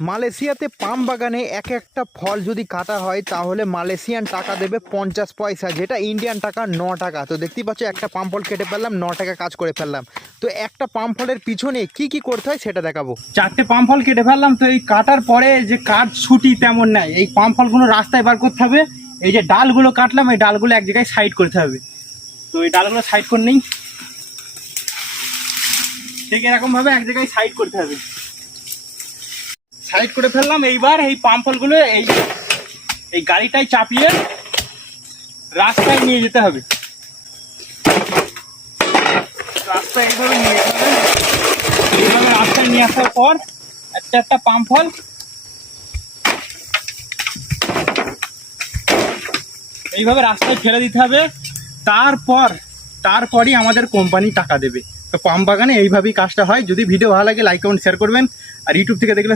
মালয়েশিয়াতে পাম বাগানে এক একটা ফল যদি কাটা হয় তাহলে মালয়েশিয়ান টাকা দেবে 50 পয়সা, যেটা ইন্ডিয়ান টাকা 9 টাকা। তো দেখতেই পাচ্ছ একটা পাম ফল কেটে ফেললাম, 9 টাকা কাজ করে ফেললাম। তো একটা পাম ফলের পিছনে কি কি করতে হয় সেটা দেখাবো। 4টে পাম ফল কেটে ফেললাম। তো এই কাটার পরে যে কাঠ ছুটি তেমন নাই, এই পাম ফলগুলো রাস্তায় বার করতে হবে। এই যে ডালগুলো কাটলাম, এই ডালগুলো এক জায়গায় সাইড করতে হবে। তো এই ডালগুলো সাইড করে নিই, ঠিক এরকম ভাবে এক জায়গায় সাইড করতে হবে। সাইড করে ফেললাম। এইবার এই পাম ফলগুলো এই গাড়িটায় চাপিয়ে রাস্তায় নিয়ে যেতে হবে। রাস্তায় এইভাবে নিয়ে যেতে হবে। এইভাবে রাস্তায় নিয়ে আসার পর একটা একটা পাম ফল এইভাবে রাস্তায় ফেলে দিতে হবে। তারপরই আমাদের কোম্পানি টাকা দেবে। তো পাম বাগানে এইভাবেই কাজটা হয়। যদি ভিডিও ভালো লাগে লাইক কমেন্ট শেয়ার করবেন, আর ইউটিউব থেকে দেখলে